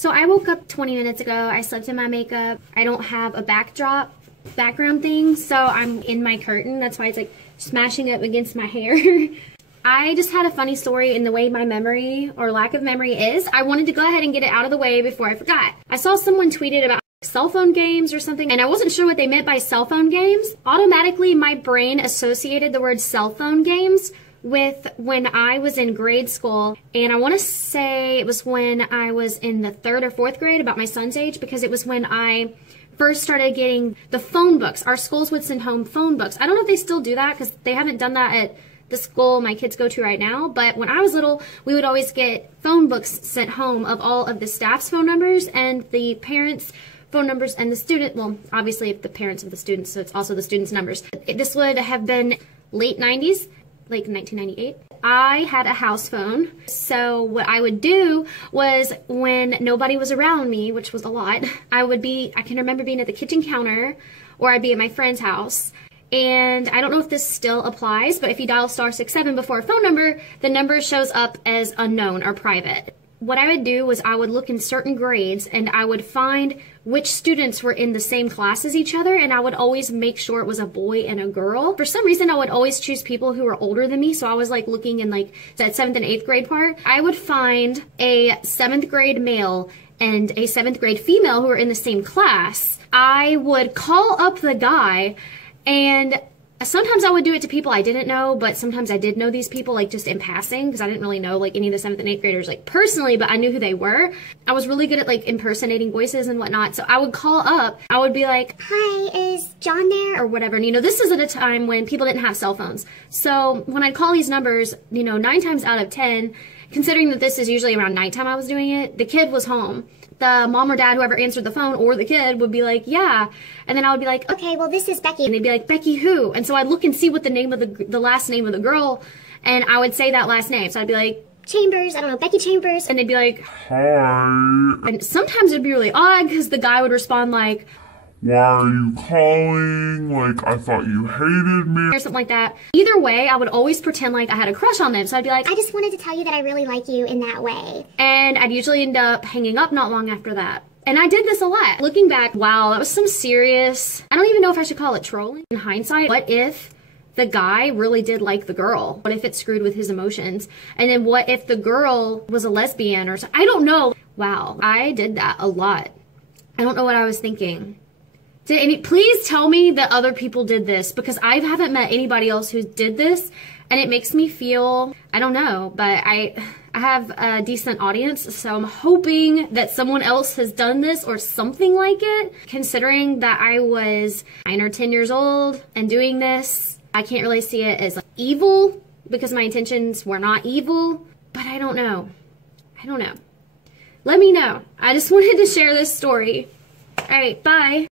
So I woke up 20 minutes ago. I slept in my makeup. I don't have a background thing, so I'm in my curtain. That's why it's like smashing up against my hair. I just had a funny story in the way my memory or lack of memory is. I wanted to go ahead and get it out of the way before I forgot. I saw someone tweeted about cell phone games or something, and I wasn't sure what they meant by cell phone games. Automatically, my brain associated the word cell phone games with when I was in grade school, and I want to say it was when I was in the 3rd or 4th grade, about my son's age, because it was when I first started getting the phone books. Our schools would send home phone books. I don't know if they still do that because they haven't done that at the school my kids go to right now, but when I was little, we would always get phone books sent home of all of the staff's phone numbers and the parents' phone numbers and the student, well, obviously the parents of the students, so it's also the students' numbers. This would have been late 90s, like 1998. I had a house phone, so what I would do was when nobody was around me, which was a lot, I can remember being at the kitchen counter, or I'd be at my friend's house. And I don't know if this still applies, but if you dial *67 before a phone number, the number shows up as unknown or private. What I would do was I would look in certain grades and I would find which students were in the same class as each other, and I would always make sure it was a boy and a girl. For some reason, I would always choose people who were older than me, so I was like looking in like that 7th and 8th grade part. I would find a 7th grade male and a 7th grade female who were in the same class. I would call up the guy, and sometimes I would do it to people I didn't know, but sometimes I did know these people, like just in passing, because I didn't really know like any of the 7th and 8th graders like personally, but I knew who they were. I was really good at like impersonating voices and whatnot, so I would call up, I would be like, "Hi, is John there?" or whatever. And you know, this is at a time when people didn't have cell phones. So when I'd call these numbers, you know, 9 times out of 10, considering that this is usually around nighttime I was doing it, the kid was home. The mom or dad, whoever answered the phone, or the kid, would be like, "Yeah." And then I would be like, "Okay, well, this is Becky." And they'd be like, "Becky who?" And so I'd look and see what the name of the last name of the girl, and I would say that last name. So I'd be like, "Chambers, I don't know, Becky Chambers." And they'd be like, "Hi." And sometimes it'd be really odd because the guy would respond like, "Why are you calling? Like, I thought you hated me," or something like that. Either way, I would always pretend like I had a crush on them. So I'd be like, "I just wanted to tell you that I really like you in that way." And I'd usually end up hanging up not long after that. And I did this a lot. Looking back, wow, that was some serious, I don't even know if I should call it trolling. In hindsight, what if the guy really did like the girl? What if it screwed with his emotions? And then what if the girl was a lesbian or something? I don't know. Wow, I did that a lot. I don't know what I was thinking. Please tell me that other people did this, because I haven't met anybody else who did this, and it makes me feel, I don't know, but I have a decent audience, so I'm hoping that someone else has done this or something like it. Considering that I was 9 or 10 years old and doing this, I can't really see it as evil because my intentions were not evil, but I don't know. I don't know. Let me know. I just wanted to share this story. All right, bye.